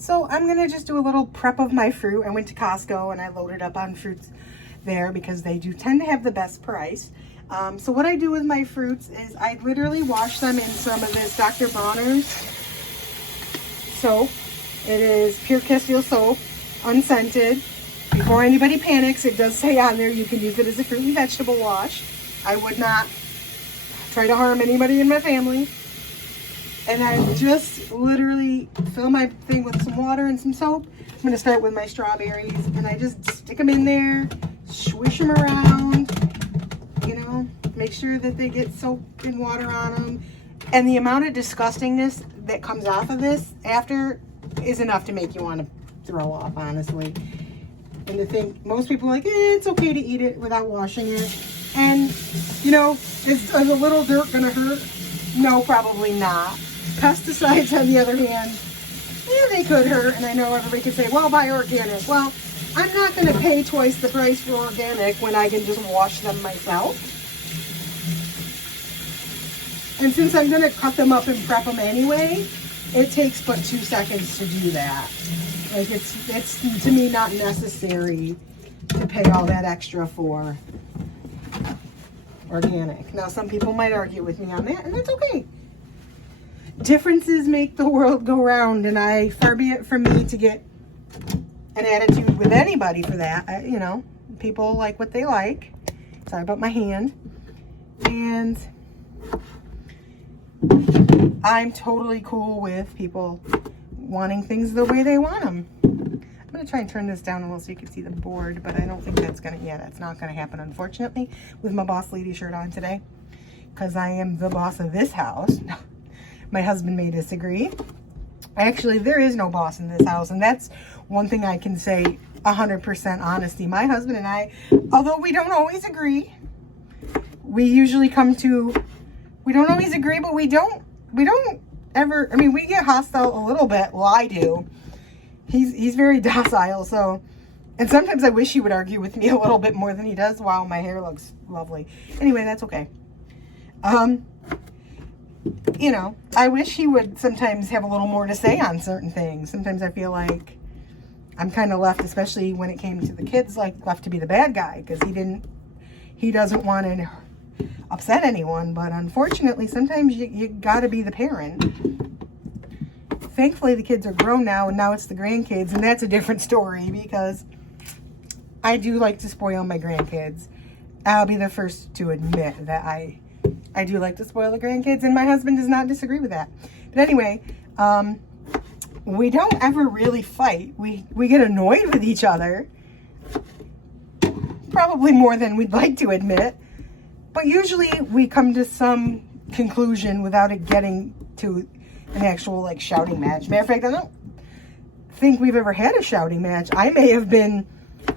So I'm going to just do a little prep of my fruit. I went to Costco and I loaded up on fruits there because they do tend to have the best price. So what I do with my fruits is I literally wash them in some of this Dr. Bronner's soap. It is pure Castile soap, unscented. Before anybody panics, it does say on there you can use it as a fruit and vegetable wash. I would not try to harm anybody in my family. And I just literally fill my thing with some water and some soap. I'm going to start with my strawberries, and I just stick them in there, swish them around, you know, make sure that they get soap and water on them. And the amount of disgustingness that comes off of this after is enough to make you want to throw up, honestly. And to think, most people are like, it's okay to eat it without washing it. And, you know, is a little dirt going to hurt? No, probably not. Pesticides, on the other hand, yeah, they could hurt. And I know everybody can say, well, buy organic. Well, I'm not going to pay twice the price for organic when I can just wash them myself. And since I'm going to cut them up and prep them anyway, it takes but 2 seconds to do that. Like, it's to me not necessary to pay all that extra for organic. Now, some people might argue with me on that, and that's okay. Differences make the world go round, and far be it from me to get an attitude with anybody for that. You know, people like what they like. Sorry about my hand. And I'm totally cool with people wanting things the way they want them. I'm going to try and turn this down a little so you can see the board, but I don't think that's going to, that's not going to happen, unfortunately, with my boss lady shirt on today, because I am the boss of this house. My husband may disagree. Actually, there is no boss in this house, and that's one thing I can say 100% honesty. My husband and I, although we don't always agree, we usually come to, we don't always agree, but we don't ever, I mean, we get hostile a little bit. Well, I do. He's very docile, so, and sometimes I wish he would argue with me a little bit more than he does. Wow, my hair looks lovely. Anyway, that's okay. You know, I wish he would sometimes have a little more to say on certain things. Sometimes I feel like I'm kind of left, especially when it came to the kids, like left to be the bad guy, because he doesn't want to upset anyone. But unfortunately, sometimes you got to be the parent. Thankfully, the kids are grown now, and now it's the grandkids, and that's a different story, because I do like to spoil my grandkids. I'll be the first to admit that I do like to spoil the grandkids, and my husband does not disagree with that. But anyway, we don't ever really fight. We get annoyed with each other, probably more than we'd like to admit, but usually we come to some conclusion without it getting to an actual, like, shouting match. Matter of fact, I don't think we've ever had a shouting match. I may have been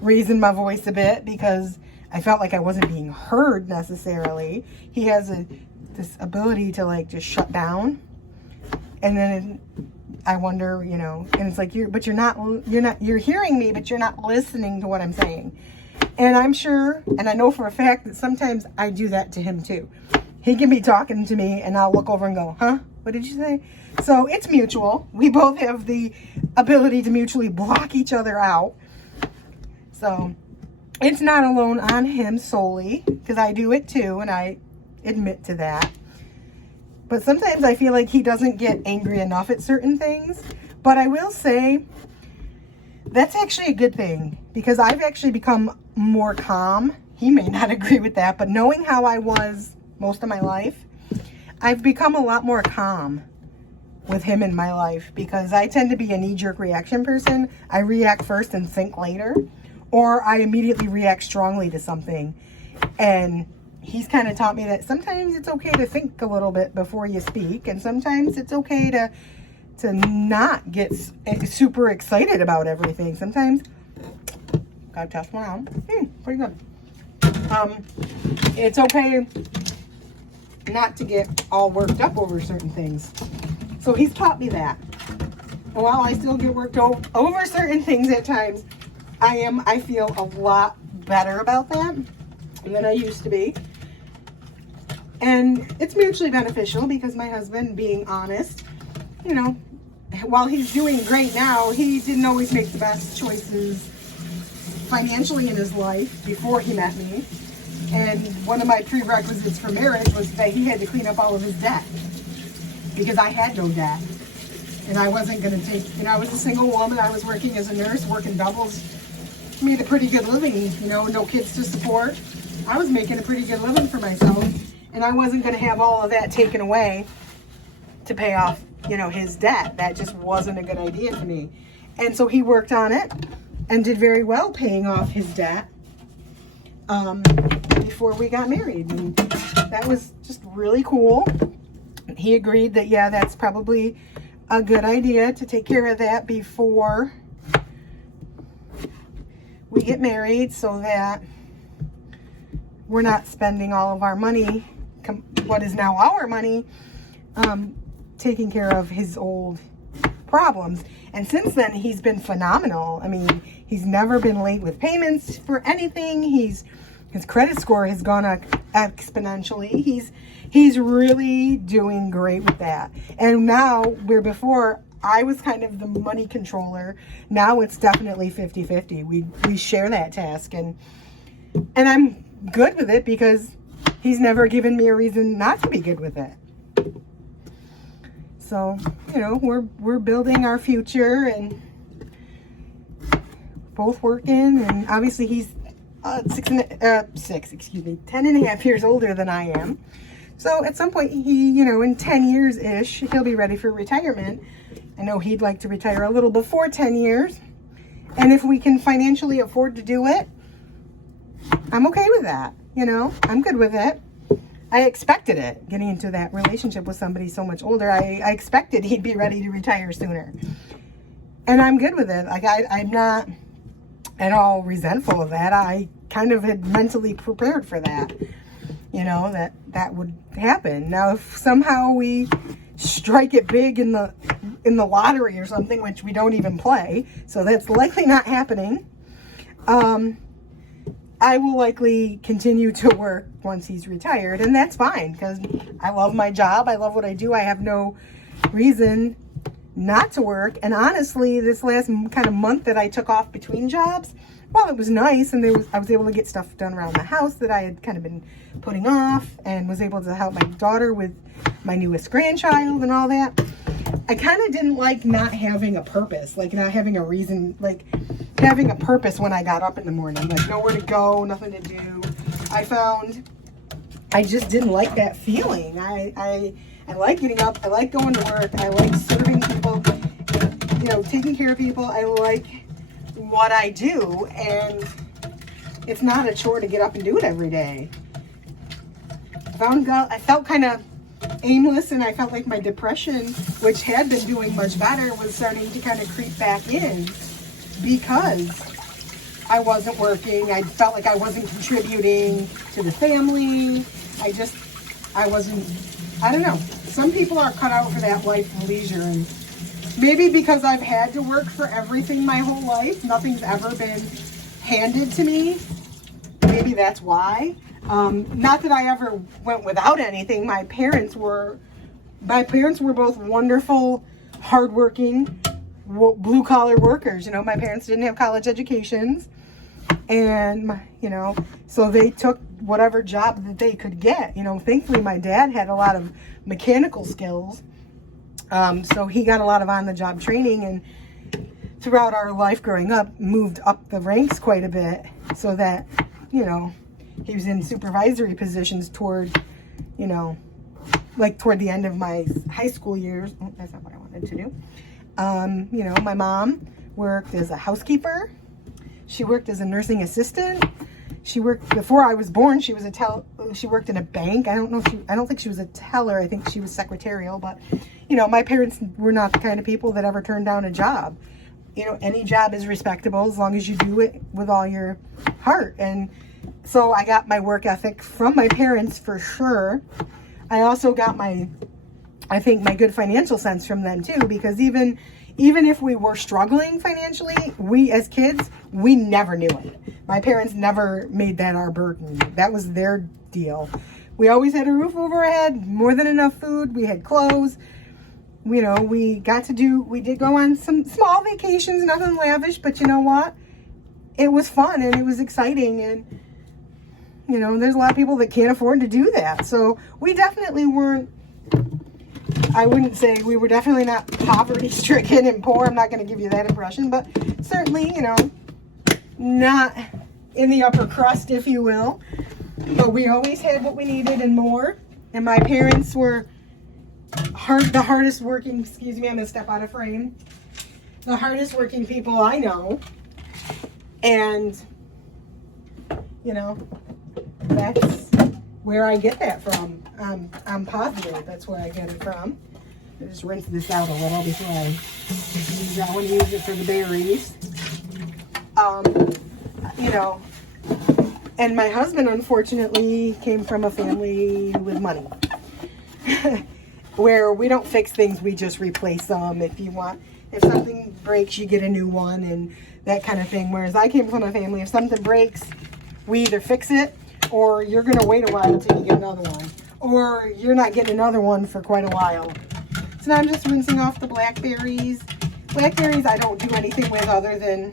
raising my voice a bit because I felt like I wasn't being heard necessarily. He has this ability to, like, just shut down. And then I wonder, you know, and it's like, you're hearing me, but you're not listening to what I'm saying. And I'm sure, and I know for a fact that sometimes I do that to him too. He can be talking to me and I'll look over and go, huh? What did you say? So it's mutual. We both have the ability to mutually block each other out. So it's not alone on him solely, because I do it too, and I admit to that. But sometimes I feel like he doesn't get angry enough at certain things. But I will say that's actually a good thing, because I've actually become more calm. He may not agree with that, but knowing how I was most of my life, I've become a lot more calm with him in my life, because I tend to be a knee-jerk reaction person. I react first and think later, or I immediately react strongly to something. And he's kind of taught me that sometimes it's okay to think a little bit before you speak, and sometimes it's okay to not get super excited about everything. Sometimes, gotta test one out. Pretty good. It's okay not to get all worked up over certain things. So he's taught me that. And while I still get worked over certain things at times, I feel a lot better about that than I used to be. And it's mutually beneficial, because my husband, being honest, you know, while he's doing great now, he didn't always make the best choices financially in his life before he met me. And one of my prerequisites for marriage was that he had to clean up all of his debt, because I had no debt. And I wasn't going to take, I was a single woman. I was working as a nurse, working doubles, made a pretty good living, no kids to support. I was making a pretty good living for myself, and I wasn't going to have all of that taken away to pay off, his debt. That just wasn't a good idea to me. And so he worked on it and did very well paying off his debt before we got married. And that was just really cool. He agreed that, yeah, that's probably a good idea to take care of that before we get married, so that we're not spending all of our money, what is now our money, taking care of his old problems. And since then, he's been phenomenal. I mean, he's never been late with payments for anything. His credit score has gone up exponentially. He's really doing great with that. And now, where before I was kind of the money controller, now it's definitely 50-50. We share that task, and I'm good with it because he's never given me a reason not to be good with it. So, we're building our future and both working, and obviously he's 10 and a half years older than I am. So at some point, he, in 10 years-ish, he'll be ready for retirement. I know he'd like to retire a little before 10 years. And if we can financially afford to do it, I'm okay with that. I'm good with it. I expected it, getting into that relationship with somebody so much older. I expected he'd be ready to retire sooner. And I'm good with it. Like, I'm not at all resentful of that. I kind of had mentally prepared for that. That would happen. Now, if somehow we strike it big in the lottery or something, which we don't even play, so that's likely not happening, I will likely continue to work once he's retired, and that's fine, because I love my job. I love what I do. I have no reason not to work. And honestly, this last kind of month that I took off between jobs, well, it was nice, and I was able to get stuff done around the house that I had kind of been putting off, and was able to help my daughter with my newest grandchild and all that. I kind of didn't like not having a purpose, like not having a reason, like having a purpose when I got up in the morning, like nowhere to go, nothing to do. I found I just didn't like that feeling. I like getting up. I like going to work. I like serving people, taking care of people. I like what I do, and it's not a chore to get up and do it every day. I felt kind of aimless, and I felt like my depression, which had been doing much better, was starting to kind of creep back in because I wasn't working. I felt like I wasn't contributing to the family. I don't know. Some people are cut out for that life of leisure, and maybe because I've had to work for everything my whole life, nothing's ever been handed to me. Maybe that's why. Not that I ever went without anything. My parents were both wonderful, hardworking, blue-collar workers. My parents didn't have college educations, and so they took whatever job that they could get. Thankfully my dad had a lot of mechanical skills, so he got a lot of on-the-job training, and throughout our life growing up, moved up the ranks quite a bit, so that he was in supervisory positions toward the end of my high school years. Oh, that's not what I wanted to do. My mom worked as a housekeeper. She worked as a nursing assistant. She worked, before I was born, she worked in a bank. I don't think she was a teller. I think she was secretarial, but my parents were not the kind of people that ever turned down a job. Any job is respectable as long as you do it with all your heart. And so I got my work ethic from my parents for sure. I also got my good financial sense from them too, because even if we were struggling financially, we as kids, we never knew it. My parents never made that our burden. That was their deal. We always had a roof over our head, more than enough food. We had clothes. you know, we did go on some small vacations, nothing lavish, but you know what? It was fun and it was exciting, and you know, there's a lot of people that can't afford to do that. So we definitely weren't, I wouldn't say we were definitely not poverty stricken and poor. I'm not going to give you that impression, but certainly, you know, not in the upper crust, if you will. But we always had what we needed and more. And my parents were the hardest working, excuse me, I'm going to step out of frame, the hardest working people I know. And, you know, that's where I get that from. I'm positive that's where I get it from. I just rinse this out a little before I use that one, use it for the berries. You know, and my husband, unfortunately, came from a family with money. Where we don't fix things, we just replace them. If something breaks, you get a new one and that kind of thing. Whereas I came from a family, if something breaks, we either fix it or you're going to wait a while until you get another one. Or you're not getting another one for quite a while. So now I'm just rinsing off the blackberries. Blackberries I don't do anything with other than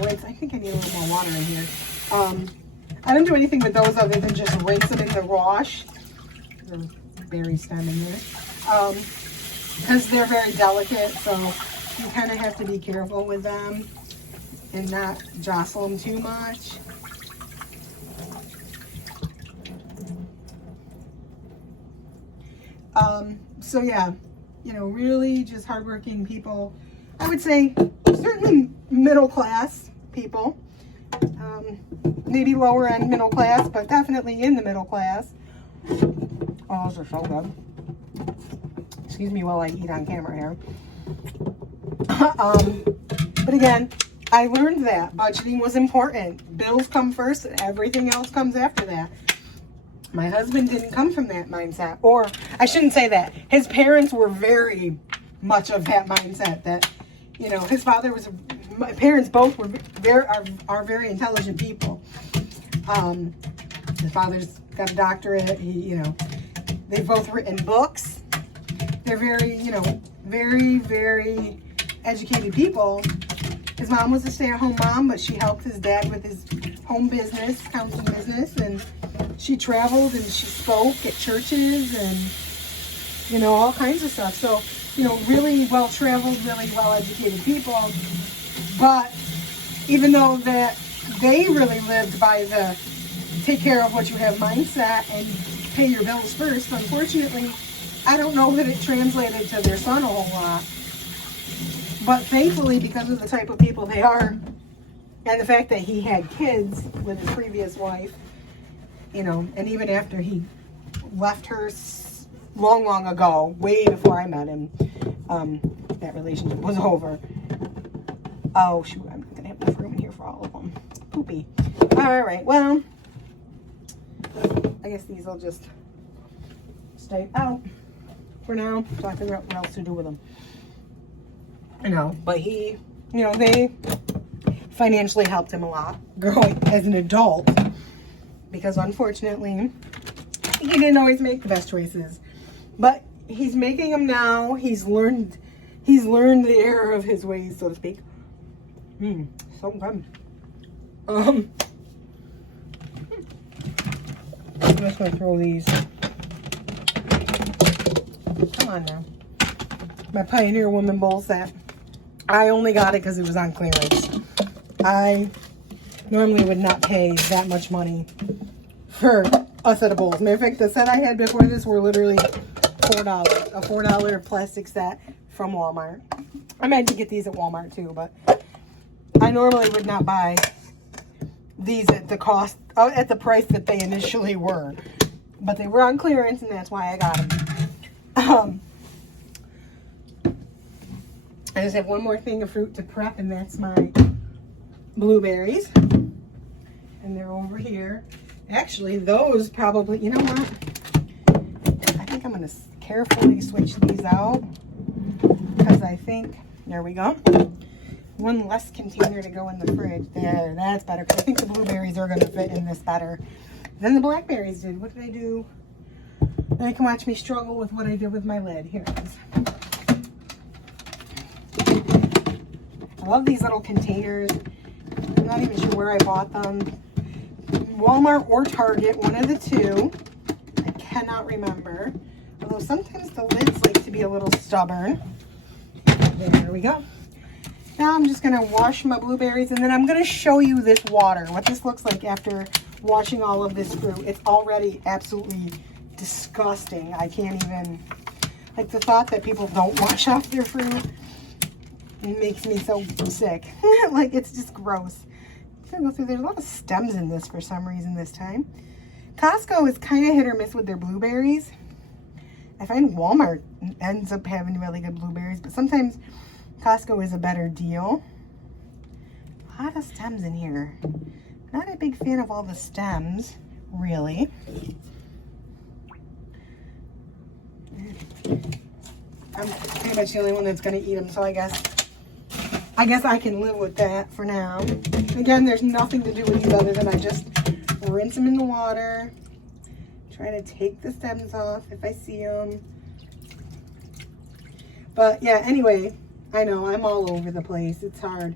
rinse. I think I need a little more water in here. I don't do anything with those other than just rinse them in the wash. There's berry stem in there. Because they're very delicate, so you kind of have to be careful with them and not jostle them too much. So yeah, you know, really just hardworking people. I would say certainly middle class people, maybe lower end middle class, but definitely in the middle class. Oh, those are so good. Excuse me while I eat on camera here. But again, I learned that budgeting was important. Bills come first and everything else comes after that. My husband didn't come from that mindset, or I shouldn't say that. His parents were very much of that mindset that, you know, my parents both are very intelligent people. His father's got a doctorate. They've both written books. They're very, you know, very, very educated people. His mom was a stay-at-home mom, but she helped his dad with his home business, counseling business, and she traveled and she spoke at churches and, you know, all kinds of stuff. So, you know, really well-traveled, really well-educated people. But even though that they really lived by the take care of what you have mindset and pay your bills first, unfortunately, I don't know that it translated to their son a whole lot. But thankfully, because of the type of people they are, and the fact that he had kids with his previous wife, you know, and even after he left her long, long ago, way before I met him, that relationship was over. Oh, shoot, I'm not going to have enough room in here for all of them. Poopy. All right, well, I guess these will just stay out for now, so I figure out what else to do with them. You know, but he, you know, they financially helped him a lot growing as an adult, because unfortunately he didn't always make the best choices, but he's making them now. He's learned the error of his ways, so to speak. So good. I'm just gonna throw these. Come on now. My Pioneer Woman bowl set. I only got it because it was on clearance. I normally would not pay that much money for a set of bowls. Matter of fact, the set I had before this were literally $4. A $4 plastic set from Walmart. I meant to get these at Walmart too, but I normally would not buy these at the cost, at the price that they initially were. But they were on clearance, and that's why I got them. I just have one more thing of fruit to prep, and that's my blueberries. And they're over here. Actually, those probably, you know what? I think I'm going to carefully switch these out, because I think, there we go. One less container to go in the fridge. There, that's better, because I think the blueberries are going to fit in this better than the blackberries did. What did I do? Then you can watch me struggle with what I did with my lid. Here it is. Love these little containers. I'm not even sure where I bought them. Walmart or Target, one of the two. I cannot remember. Although sometimes the lids like to be a little stubborn. There we go. Now I'm just gonna wash my blueberries, and then I'm gonna show you this water, what this looks like after washing all of this fruit. It's already absolutely disgusting. I can't even, like, the thought that people don't wash off their fruit makes me so sick. Like, it's just gross. I'm gonna go through, there's a lot of stems in this for some reason this time. Costco is kind of hit or miss with their blueberries. I find Walmart ends up having really good blueberries, but sometimes Costco is a better deal. A lot of stems in here. Not a big fan of all the stems, really. I'm pretty much the only one that's gonna eat them, so I guess I can live with that for now. Again, there's nothing to do with these other than I just rinse them in the water. Try to take the stems off if I see them. But yeah, anyway, I know I'm all over the place. It's hard.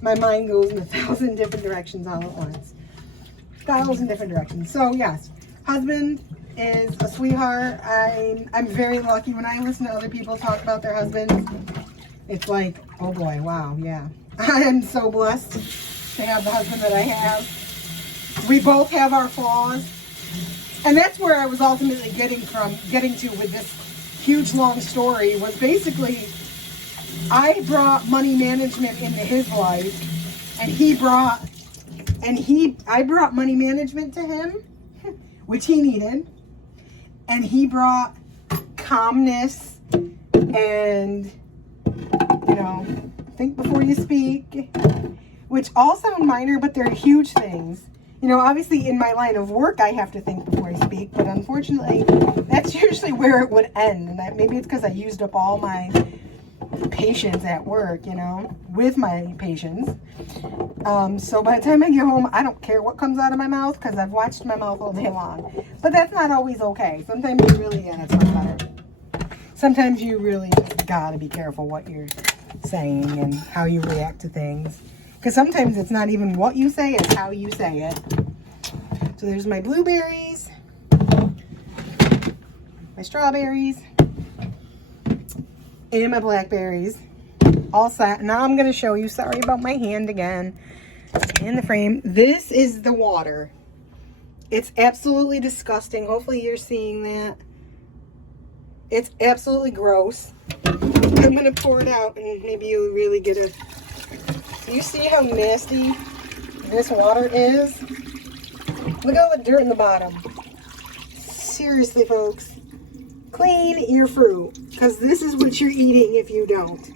My mind goes in 1,000 different directions all at once. 1,000 different directions. So yes, husband is a sweetheart. I'm very lucky when I listen to other people talk about their husbands. It's like, oh boy, wow, yeah. I am so blessed to have the husband that I have. We both have our flaws. And that's where I was ultimately getting to with this huge long story, was basically I brought money management into his life, and I brought money management to him, which he needed, and he brought calmness and, you know, think before you speak, which all sound minor, but they're huge things. You know, obviously in my line of work, I have to think before I speak, but unfortunately, that's usually where it would end. And that maybe it's because I used up all my patience at work, you know, with my patients. So by the time I get home, I don't care what comes out of my mouth because I've watched my mouth all day long. But that's not always okay. Sometimes you really, yeah, that's much better. Sometimes you really just gotta be careful what you're saying and how you react to things. Because sometimes it's not even what you say, it's how you say it. So there's my blueberries, my strawberries, and my blackberries. All set. Now I'm going to show you, sorry about my hand again, in the frame. This is the water. It's absolutely disgusting. Hopefully you're seeing that. It's absolutely gross. I'm going to pour it out and maybe you'll really get a... You see how nasty this water is? Look at all the dirt in the bottom. Seriously, folks. Clean your fruit, because this is what you're eating if you don't.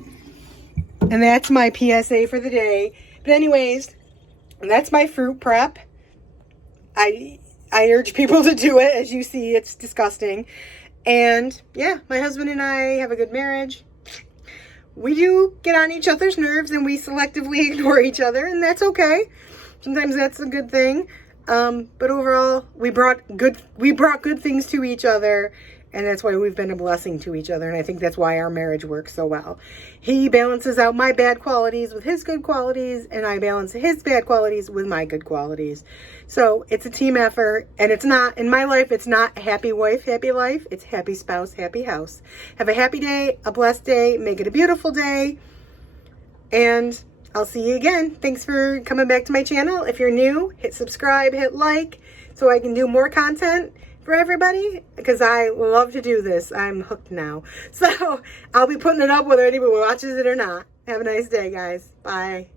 And that's my PSA for the day. But anyways, that's my fruit prep. I urge people to do it. As you see, it's disgusting. And yeah, my husband and I have a good marriage. We do get on each other's nerves and we selectively ignore each other, and that's okay. Sometimes that's a good thing. But overall, we brought good things to each other, and that's why we've been a blessing to each other. And I think that's why our marriage works so well. He balances out my bad qualities with his good qualities, and I balance his bad qualities with my good qualities. So it's a team effort, and it's not, in my life, it's not happy wife, happy life. It's happy spouse, happy house. Have a happy day, a blessed day, make it a beautiful day, and I'll see you again. Thanks for coming back to my channel. If you're new, hit subscribe, hit like, so I can do more content for everybody, because I love to do this. I'm hooked now. So I'll be putting it up whether anybody watches it or not. Have a nice day, guys. Bye.